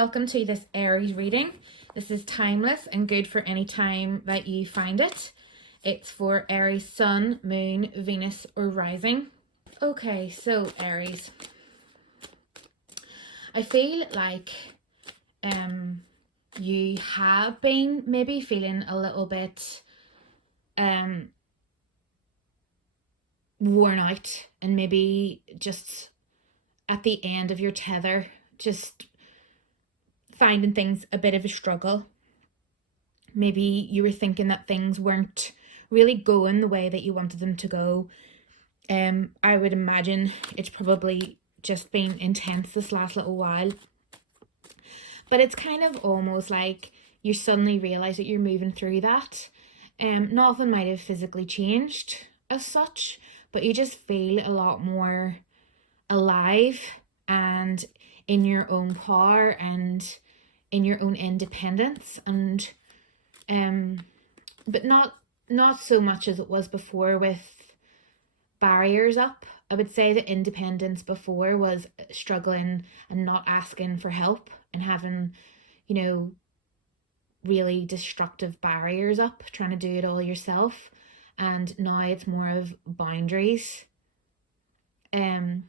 welcome to this Aries reading. This is timeless and good for any time that you find it. It's for Aries Sun, Moon, Venus or Rising. Okay, so Aries, I feel like you have been maybe feeling a little bit worn out and maybe just at the end of your tether, just finding things a bit of a struggle. Maybe you were thinking that things weren't really going the way that you wanted them to go. I would imagine it's probably just been intense this last little while. But it's kind of almost like you suddenly realise that you're moving through that. Nothing might have physically changed as such, but you just feel a lot more alive and in your own power and in your own independence, and but not so much as it was before with barriers up. I would say that independence before was struggling and not asking for help and having, really destructive barriers up, trying to do it all yourself. And now it's more of boundaries, and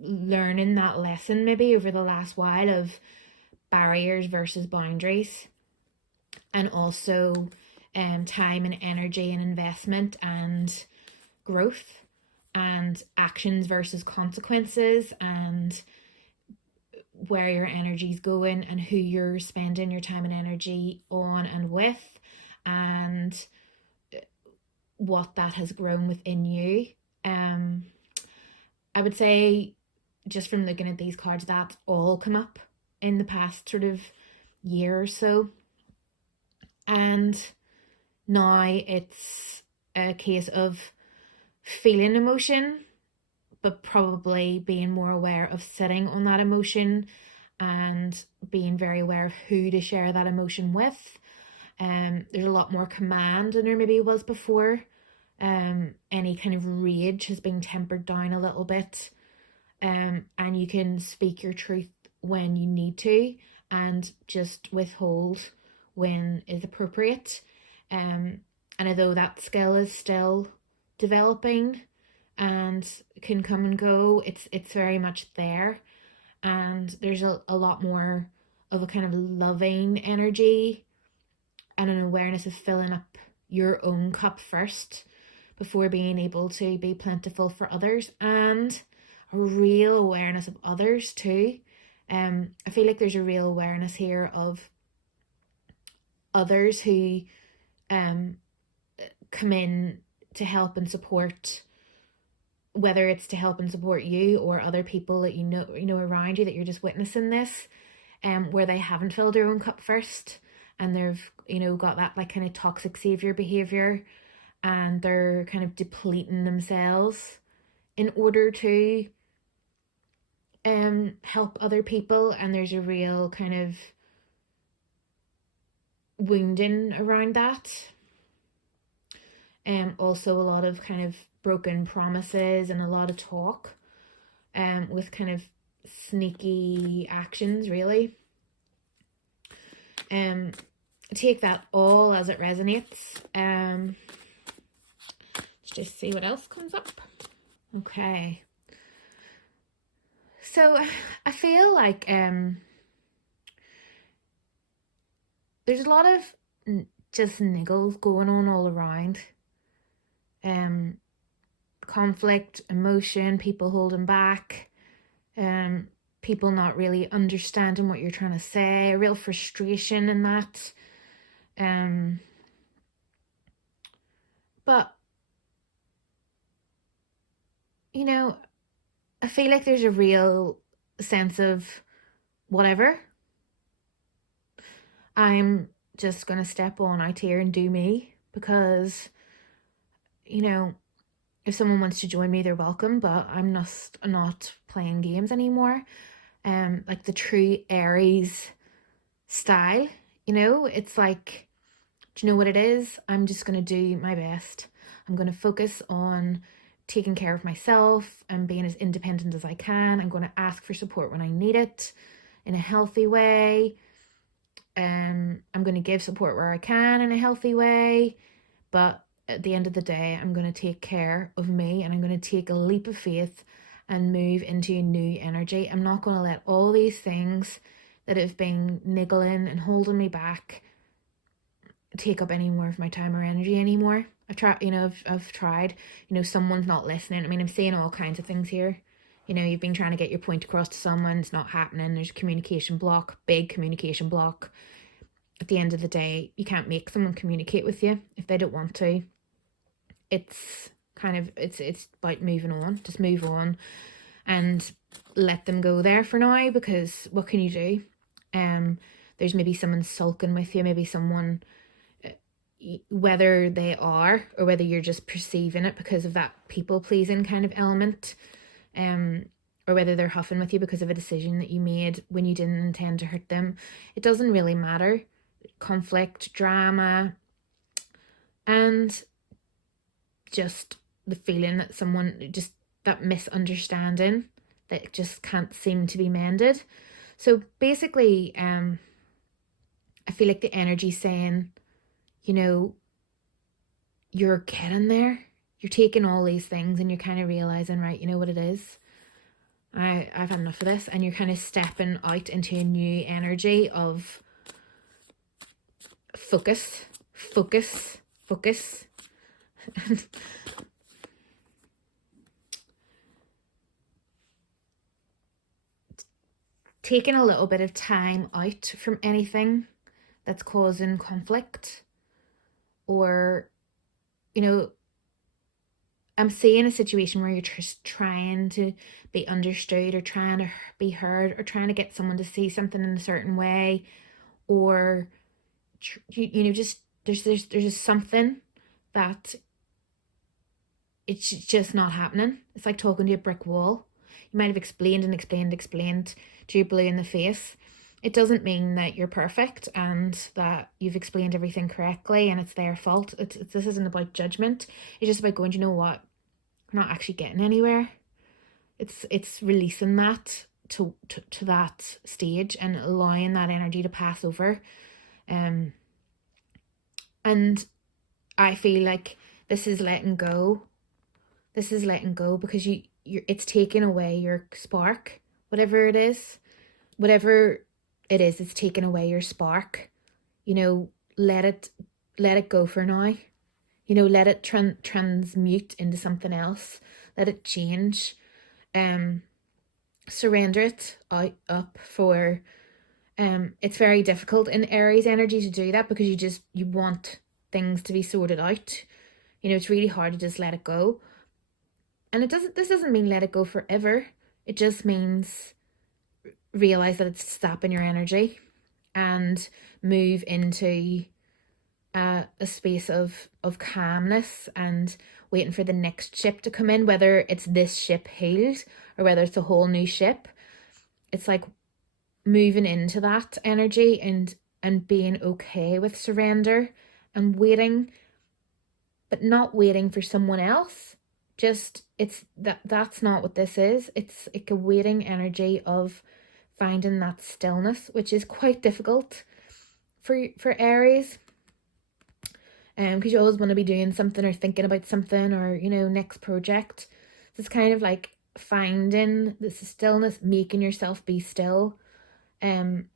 learning that lesson maybe over the last while of barriers versus boundaries, and also time and energy and investment and growth, and actions versus consequences, and where your energy's going and who you're spending your time and energy on and with, and what that has grown within you. I would say, just from looking at these cards, that's all come up in the past sort of year or so. And now it's a case of feeling emotion, but probably being more aware of sitting on that emotion and being very aware of who to share that emotion with. There's a lot more command than there maybe was before. Any kind of rage has been tempered down a little bit. And you can speak your truth when you need to and just withhold when is appropriate. And although that skill is still developing and can come and go, it's very much there. And there's a lot more of a kind of loving energy and an awareness of filling up your own cup first before being able to be plentiful for others, and a real awareness of others too. I feel like there's a real awareness here of others who come in to help and support, whether it's to help and support you or other people that you know around you, that you're just witnessing this, where they haven't filled their own cup first, and they've got that like kind of toxic savior behavior, and they're kind of depleting themselves in order to help other people. And there's a real kind of wounding around that. Also a lot of kind of broken promises and a lot of talk, with kind of sneaky actions, really. Take that all as it resonates. Let's just see what else comes up. Okay. So I feel like there's a lot of just niggles going on all around. Conflict, emotion, people holding back, people not really understanding what you're trying to say, a real frustration in that. But I feel like there's a real sense of whatever. I'm just gonna step on out here and do me, because if someone wants to join me, they're welcome, but I'm not playing games anymore. Like the true Aries style, it's like, do you know what it is? I'm just gonna do my best. I'm gonna focus on taking care of myself and being as independent as I can. I'm going to ask for support when I need it. in a healthy way. I'm going to give support where I can in a healthy way. But at the end of the day, I'm going to take care of me, and I'm going to take a leap of faith and move into a new energy. I'm not going to let all these things that have been niggling and holding me back take up any more of my time or energy anymore. I've tried, someone's not listening. I mean, I'm saying all kinds of things here. You've been trying to get your point across to someone, it's not happening. There's a communication block, big communication block. At the end of the day, you can't make someone communicate with you if they don't want to. It's about moving on. Just move on and let them go there for now, because what can you do? There's maybe someone sulking with you, maybe someone, whether they are or whether you're just perceiving it because of that people pleasing kind of element, or whether they're huffing with you because of a decision that you made when you didn't intend to hurt them. It doesn't really matter. Conflict, drama, and just the feeling that that misunderstanding that just can't seem to be mended. So basically, I feel like the energy's saying, you're getting there. You're taking all these things and you're kind of realizing, right, you know what it is? I've had enough of this, and you're kind of stepping out into a new energy of focus. Taking a little bit of time out from anything that's causing conflict, or, I'm seeing a situation where you're just trying to be understood, or trying to be heard, or trying to get someone to see something in a certain way, or just there's just something that it's just not happening. It's like talking to a brick wall. You might have explained to your blue in the face. It doesn't mean that you're perfect and that you've explained everything correctly and it's their fault. This isn't about judgment. It's just about going, you know what? We're not actually getting anywhere. It's releasing that to that stage and allowing that energy to pass over. And I feel like this is letting go. This is letting go because it's taking away your spark, whatever it is. Whatever it is, it's taking away your spark. Let it go for now. Let it transmute into something else. Let it change. Surrender it up for. It's very difficult in Aries energy to do that because you want things to be sorted out. It's really hard to just let it go. And this doesn't mean let it go forever. It just means realize that it's sapping your energy and move into a space of calmness and waiting for the next ship to come in, whether it's this ship healed or whether it's a whole new ship. It's like moving into that energy and being okay with surrender and waiting, but not waiting for someone else. That's not what this is. It's like a waiting energy of finding that stillness, which is quite difficult for Aries. Because you always want to be doing something or thinking about something or, next project. So it's kind of like finding the stillness, making yourself be still, and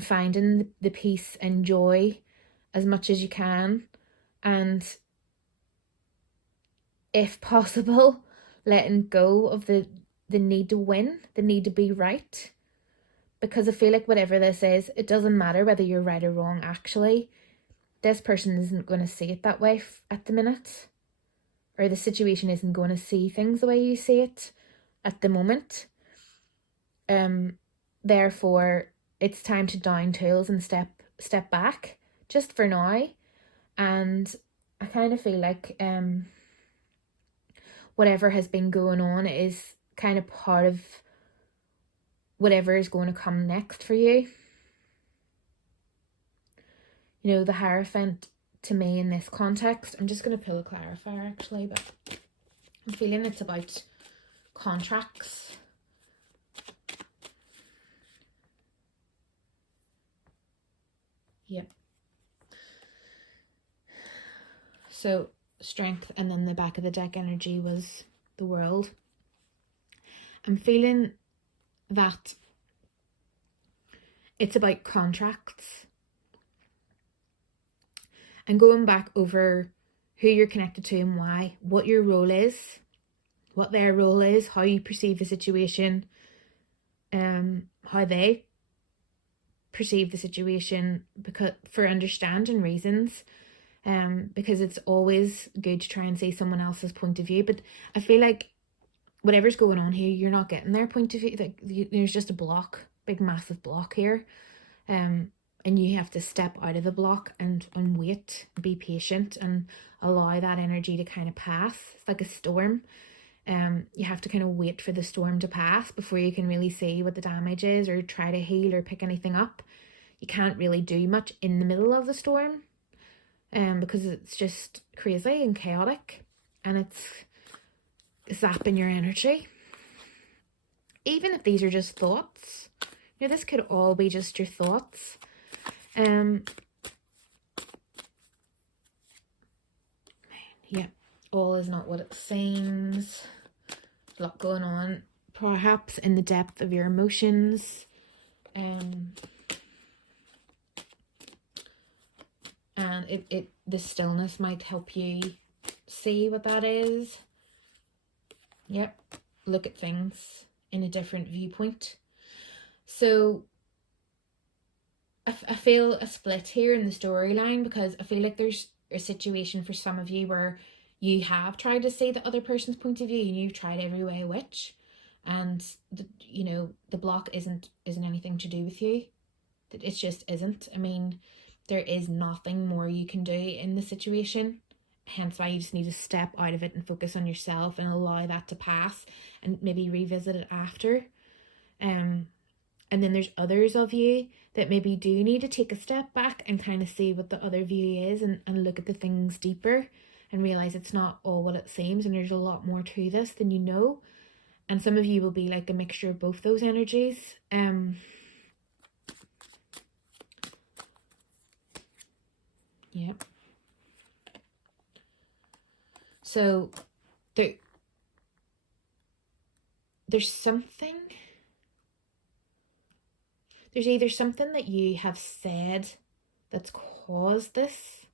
finding the peace and joy as much as you can. And if possible, letting go of the need to win, the need to be right. Because I feel like whatever this is, it doesn't matter whether you're right or wrong, actually. This person isn't going to see it that way at the minute. Or the situation isn't going to see things the way you see it at the moment. Therefore, it's time to down tools and step back, just for now. And I kind of feel like whatever has been going on is kind of part of whatever is going to come next for you. The Hierophant to me in this context, I'm just going to pull a clarifier actually, but I'm feeling it's about contracts. Yep. So strength, and then the back of the deck energy was the world. I'm feeling that it's about contracts and going back over who you're connected to and why, what your role is, what their role is, how you perceive the situation, how they perceive the situation, because for understanding reasons, because it's always good to try and see someone else's point of view. But I feel like whatever's going on here, you're not getting their point of view. Like, there's just a block, big massive block here, and you have to step out of the block and wait, be patient, and allow that energy to kind of pass. It's like a storm. You have to kind of wait for the storm to pass before you can really see what the damage is, or try to heal or pick anything up. You can't really do much in the middle of the storm, because it's just crazy and chaotic, and it's zapping your energy. Even if these are just thoughts, this could all be just your thoughts. Yeah, all is not what it seems. A lot going on, perhaps in the depth of your emotions. And the stillness might help you see what that is. Yep, look at things in a different viewpoint. So I feel a split here in the storyline, because I feel like there's a situation for some of you where you have tried to see the other person's point of view, and you've tried every way which, and the block isn't anything to do with you. It just isn't. I mean, there is nothing more you can do in the situation. Hence why you just need to step out of it and focus on yourself and allow that to pass, and maybe revisit it after. And then there's others of you that maybe do need to take a step back and kind of see what the other view is, and look at the things deeper and realize it's not all what it seems, and there's a lot more to this than you know. And some of you will be like a mixture of both those energies. Yeah. So there's something. There's either something that you have said that's caused this,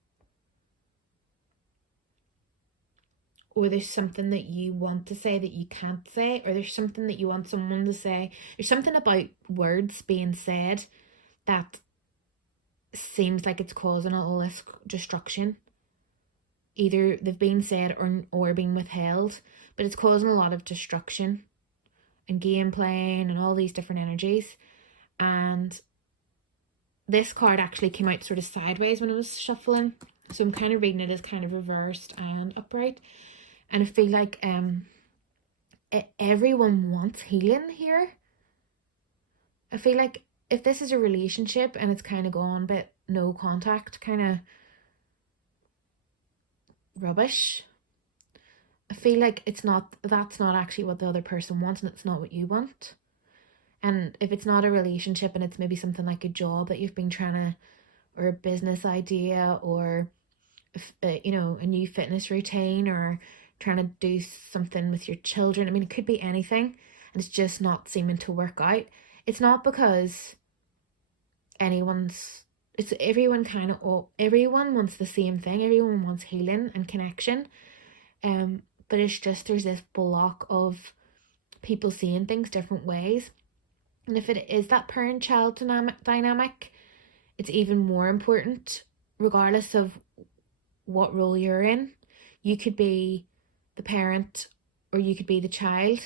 or there's something that you want to say that you can't say, or there's something that you want someone to say. There's something about words being said that seems like it's causing all this destruction. Either they've been said or been withheld, but it's causing a lot of destruction and game playing and all these different energies. And this card actually came out sort of sideways when I was shuffling, so I'm kind of reading it as kind of reversed and upright. And I feel like everyone wants healing here. I feel like if this is a relationship and it's kind of gone but no contact, kind of rubbish, I feel like that's not actually what the other person wants, and it's not what you want. And if it's not a relationship and it's maybe something like a job that you've been trying to, or a business idea, or a new fitness routine, or trying to do something with your children, I mean, it could be anything, and it's just not seeming to work out. It's not because everyone wants the same thing. Everyone wants healing and connection, but it's just there's this block of people seeing things different ways. And if it is that parent-child dynamic, it's even more important, regardless of what role you're in. You could be the parent or you could be the child.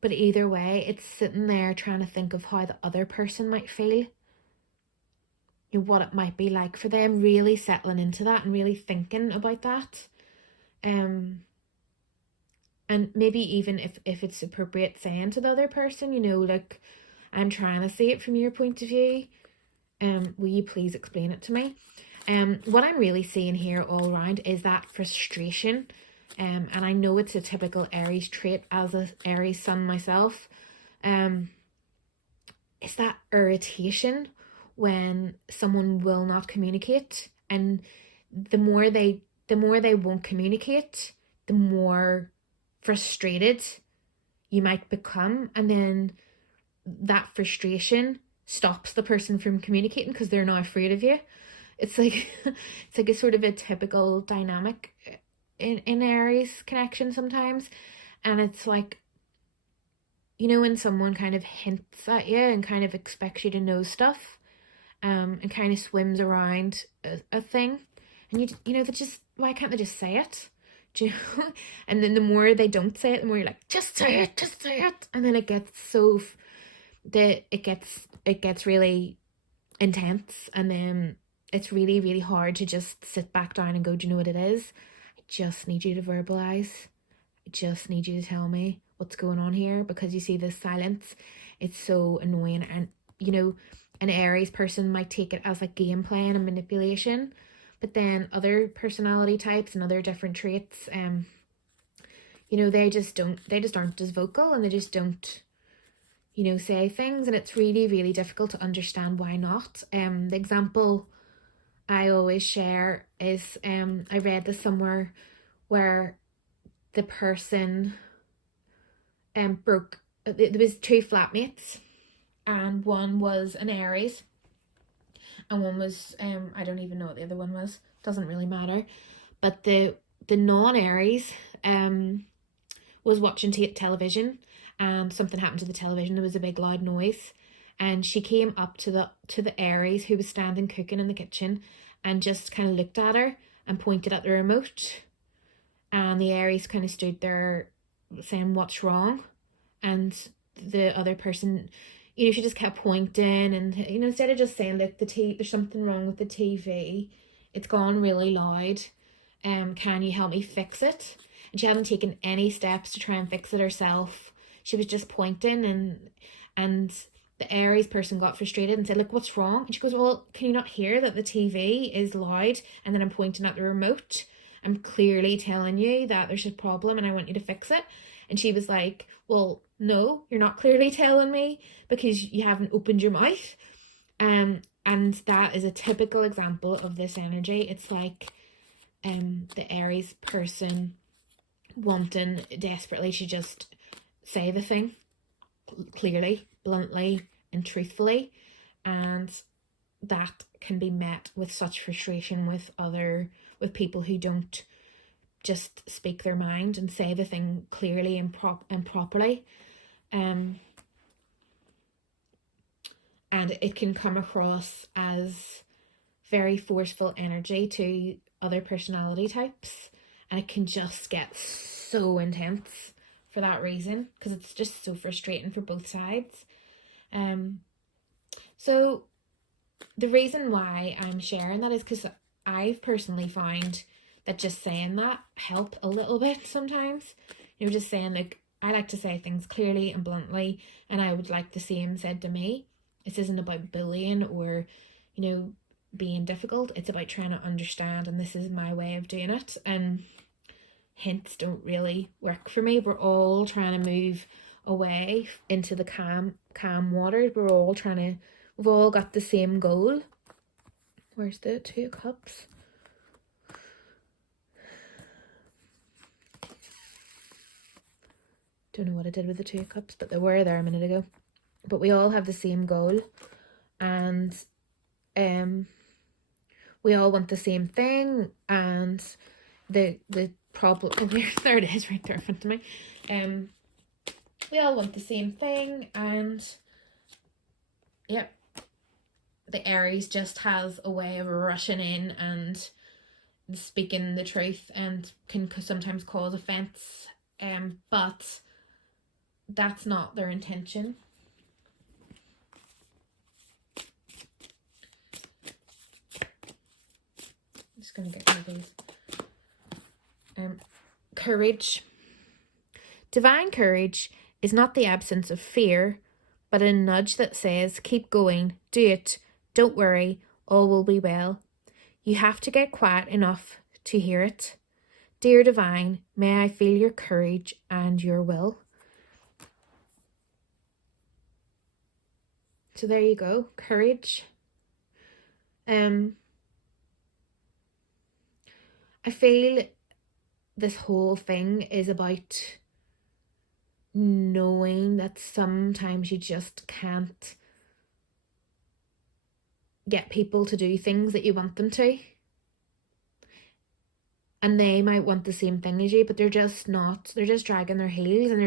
But either way, it's sitting there trying to think of how the other person might feel. What it might be like for them, really settling into that and really thinking about that. And maybe even if it's appropriate, saying to the other person, like, I'm trying to see it from your point of view. Will you please explain it to me? What I'm really seeing here all around is that frustration. And I know it's a typical Aries trait as a Aries sun myself. it's that irritation when someone will not communicate, and the more they won't communicate, the more frustrated you might become, and then that frustration stops the person from communicating because they're now afraid of you. It's like it's like a sort of a typical dynamic in Aries connection sometimes. And it's like, when someone kind of hints at you and kind of expects you to know stuff, and kind of swims around a thing, and they just, why can't they just say it? Do you know? And then the more they don't say it, the more you're like, just say it, just say it. And then it gets so that it gets really intense, and then it's really, really hard to just sit back down and go, do you know what it is? I just need you to verbalize. I just need you to tell me what's going on here, because you see this silence, it's so annoying. And an Aries person might take it as like game playing and manipulation, but then other personality types and other different traits, they just aren't as vocal, and they just don't say things, and it's really, really difficult to understand why not. The example I always share is, I read this somewhere where the person broke. There was two flatmates, and one was an Aries, and one was I don't even know what the other one was. Doesn't really matter. But the non-Aries was watching television, and something happened to the television. There was a big loud noise, and she came up to the Aries, who was standing cooking in the kitchen, and just kind of looked at her and pointed at the remote. And the Aries kind of stood there saying, "What's wrong?" And the other person, she just kept pointing, and instead of just saying, "Look, there's something wrong with the TV. It's gone really loud. Can you help me fix it?" And she hadn't taken any steps to try and fix it herself. She was just pointing, and the Aries person got frustrated and said, "Look, what's wrong?" And she goes, "Well, can you not hear that the TV is loud, and then I'm pointing at the remote? I'm clearly telling you that there's a problem and I want you to fix it." And she was like, "Well, no, you're not clearly telling me, because you haven't opened your mouth." And that is a typical example of this energy. It's like the Aries person wanting desperately to just say the thing clearly, bluntly, and truthfully, and that can be met with such frustration with people who don't just speak their mind and say the thing clearly and properly. And it can come across as very forceful energy to other personality types, and it can just get so intense for that reason, because it's just so frustrating for both sides. So the reason why I'm sharing that is because I've personally found that just saying that help a little bit sometimes. Just saying, like, I like to say things clearly and bluntly, and I would like the same said to me. This isn't about bullying or, being difficult. It's about trying to understand, and this is my way of doing it. And hints don't really work for me. We're all trying to move away into the calm waters. We've all got the same goal. Where's the Two of Cups? Don't know what I did with the Two of Cups, but they were there a minute ago. But we all have the same goal, and we all want the same thing, and the problem, there it is right there in front of me. We all want the same thing, and yep, the Aries just has a way of rushing in and speaking the truth, and can sometimes cause offense, but that's not their intention. I'm just going to get rid of these. Courage. Divine courage is not the absence of fear, but a nudge that says, keep going, do it, don't worry, all will be well. You have to get quiet enough to hear it. Dear Divine, may I feel your courage and your will. So there you go, courage. I feel this whole thing is about knowing that sometimes you just can't get people to do things that you want them to. And they might want the same thing as you, but they're just not. They're just dragging their heels, and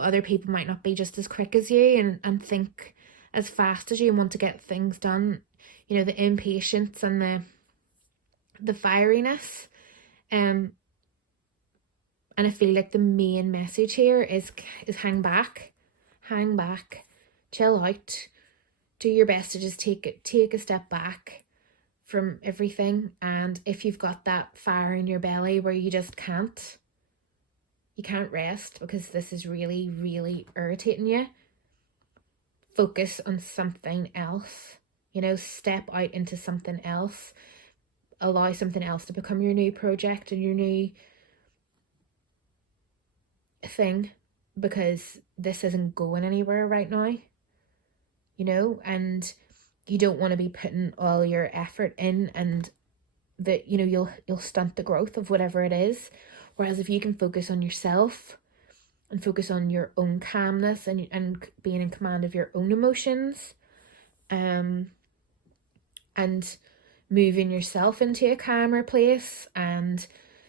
other people might not be just as quick as you and think as fast as you and want to get things done. The impatience and the fieriness. And I feel like the main message here is hang back, chill out, do your best to just take a step back from everything. And if you've got that fire in your belly where you can't rest because this is really, really irritating you, focus on something else. Step out into something else. Allow something else to become your new project and your new thing, because this isn't going anywhere right now. And you don't want to be putting all your effort in, and that you'll stunt the growth of whatever it is. Whereas if you can focus on yourself and focus on your own calmness and being in command of your own emotions, and moving yourself into a calmer place and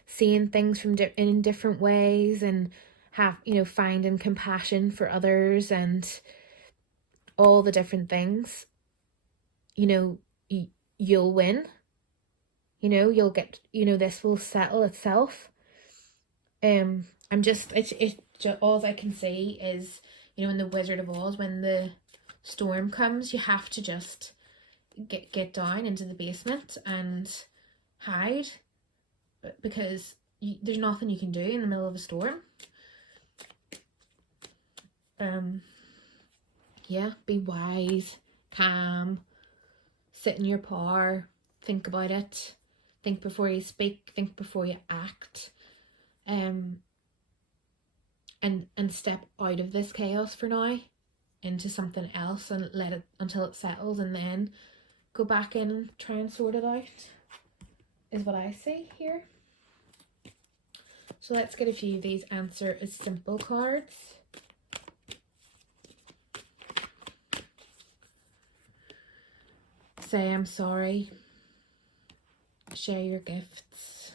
seeing things in different ways, and finding compassion for others and all the different things, you'll win. You'll get, this will settle itself. I'm just, all I can say is, in the Wizard of Oz, when the storm comes, you have to just get down into the basement and hide, because there's nothing you can do in the middle of a storm. Be wise, calm, sit in your power, think about it, think before you speak, think before you act, and step out of this chaos for now into something else, and let it until it settles, and then go back in and try and sort it out, is what I say here. So let's get a few of these answer as simple cards. Say I'm sorry. Share your gifts.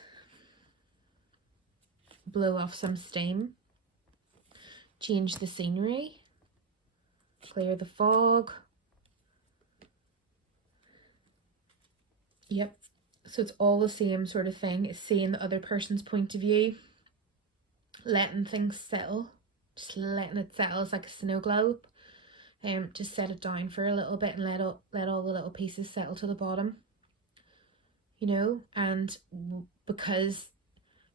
Blow off some steam. Change the scenery. Clear the fog. Yep. So it's all the same sort of thing. It's seeing the other person's point of view. Letting things settle. Just letting it settle. It's like a snow globe. Just set it down for a little bit and let all the little pieces settle to the bottom. And because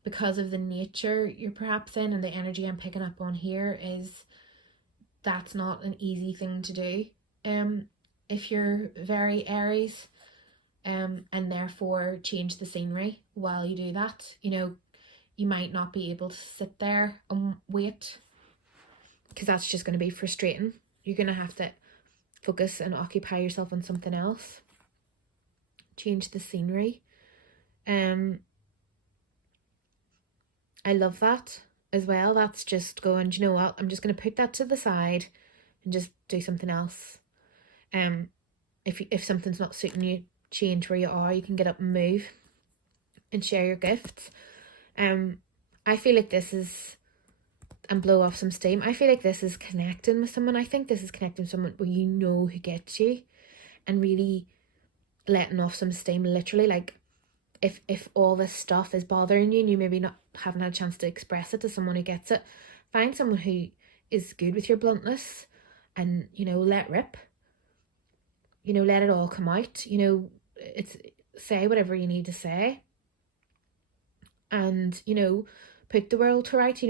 of the nature you're perhaps in, and the energy I'm picking up on here, is that's not an easy thing to do. If you're very Aries, and therefore change the scenery while you do that. You might not be able to sit there and wait, because that's just going to be frustrating. You're going to have to focus and occupy yourself on something else. Change the scenery. I love that as well. That's just going, do you know what? I'm just going to put that to the side and just do something else. If something's not suiting you, change where you are. You can get up and move and share your gifts. I feel like this is, and blow off some steam. I feel like this is connecting with someone. I think this is connecting with someone where who gets you, and really letting off some steam, literally. Like if all this stuff is bothering you and you maybe haven't had a chance to express it to someone who gets it, find someone who is good with your bluntness, and let rip. Let it all come out. It's say whatever you need to say, and put the world to right.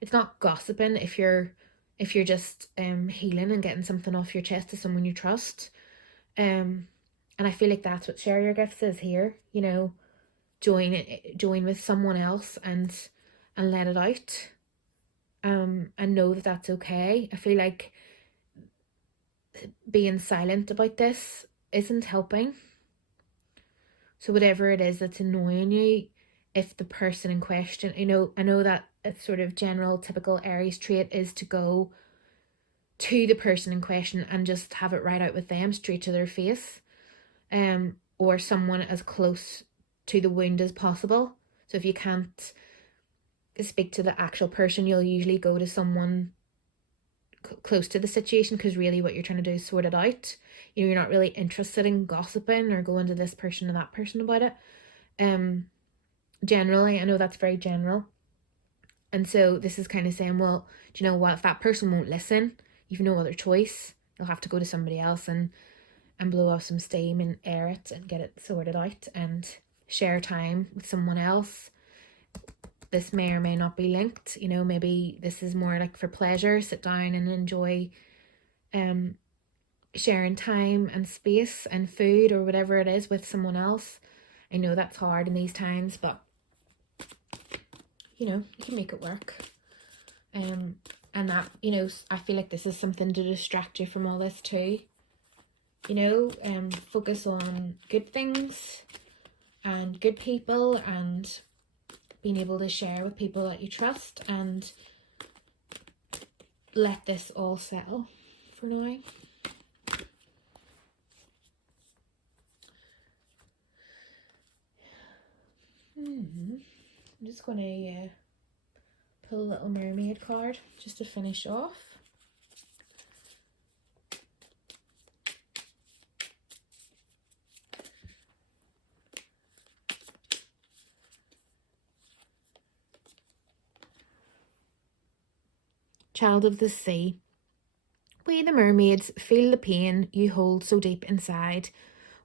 It's not gossiping if you're just healing and getting something off your chest to someone you trust. And I feel like that's what share your gifts is here. Join with someone else and let it out. And know that that's okay. I feel like being silent about this isn't helping. So whatever it is that's annoying you, if the person in question, I know that a sort of general typical Aries trait is to go to the person in question and just have it right out with them, straight to their face, or someone as close to the wound as possible. So if you can't speak to the actual person, you'll usually go to someone close to the situation, because really what you're trying to do is sort it out. You're not really interested in gossiping or going to this person or that person about it. Generally, I know that's very general, and so this is kind of saying, well, do you know what, if that person won't listen, you've no other choice. You'll have to go to somebody else and blow off some steam and air it and get it sorted out and share time with someone else. This may or may not be linked. Maybe this is more like for pleasure, sit down and enjoy sharing time and space and food or whatever it is with someone else. I know that's hard in these times, but you can make it work. And that, I feel like this is something to distract you from all this too. Focus on good things and good people and being able to share with people that you trust, and let this all settle for now. I'm just going to pull a little mermaid card just to finish off. Child of the sea, we the mermaids feel the pain you hold so deep inside.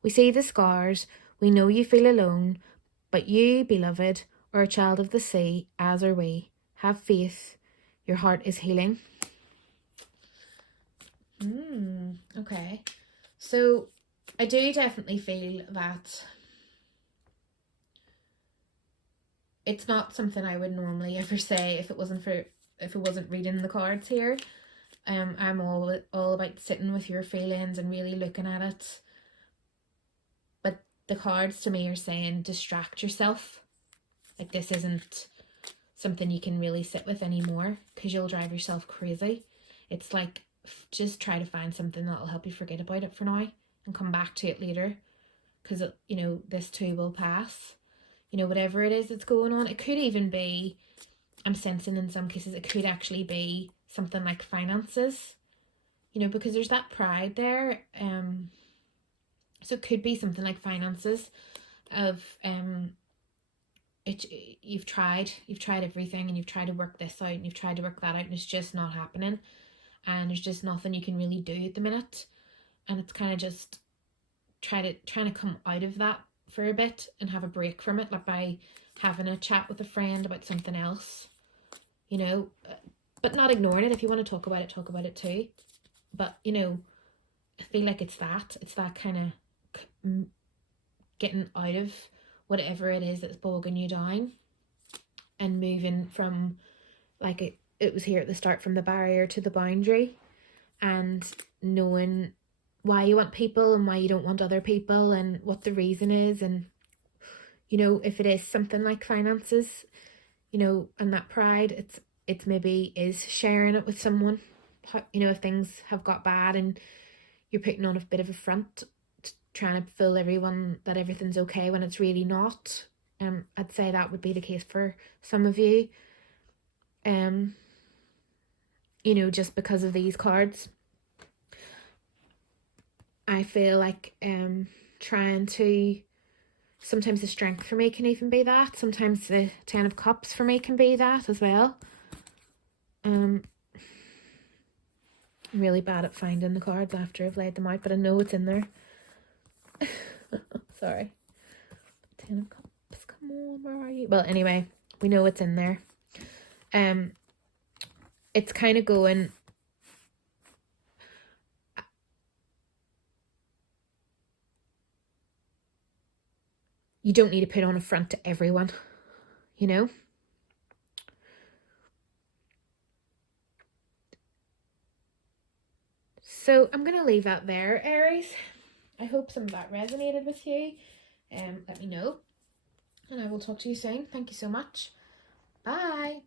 We see the scars, we know you feel alone, but you, beloved, are a child of the sea, as are we. Have faith, your heart is healing. Okay. So I do definitely feel that it's not something I would normally ever say if it wasn't reading the cards here. I'm all about sitting with your feelings and really looking at it. But the cards to me are saying distract yourself. Like, this isn't something you can really sit with anymore, because you'll drive yourself crazy. It's like, just try to find something that'll help you forget about it for now and come back to it later, because this too will pass. Whatever it is that's going on, it could even be, I'm sensing in some cases, it could actually be something like finances, because there's that pride there. So it could be something like finances of you've tried everything, and you've tried to work this out and you've tried to work that out, and it's just not happening, and there's just nothing you can really do at the minute, and it's kind of just trying to come out of that for a bit and have a break from it, like by having a chat with a friend about something else, but not ignoring it. If you want to talk about it too, but I feel like it's that kind of getting out of whatever it is that's bogging you down, and moving from, like it was here at the start, from the barrier to the boundary, and knowing why you want people and why you don't want other people, and what the reason is. And if it is something like finances, and that pride, it's maybe is sharing it with someone. If things have got bad and you're putting on a bit of a front, trying to fool everyone that everything's okay when it's really not. I'd say that would be the case for some of you. Just because of these cards, I feel like trying to, sometimes the strength for me can even be that. Sometimes the 10 of Cups for me can be that as well. I'm really bad at finding the cards after I've laid them out, but I know it's in there. Sorry. 10 of Cups, come on, where are you? Well, anyway, we know it's in there. It's kind of going, you don't need to put on a front to everyone, So I'm going to leave that there, Aries. I hope some of that resonated with you. Let me know. And I will talk to you soon. Thank you so much. Bye.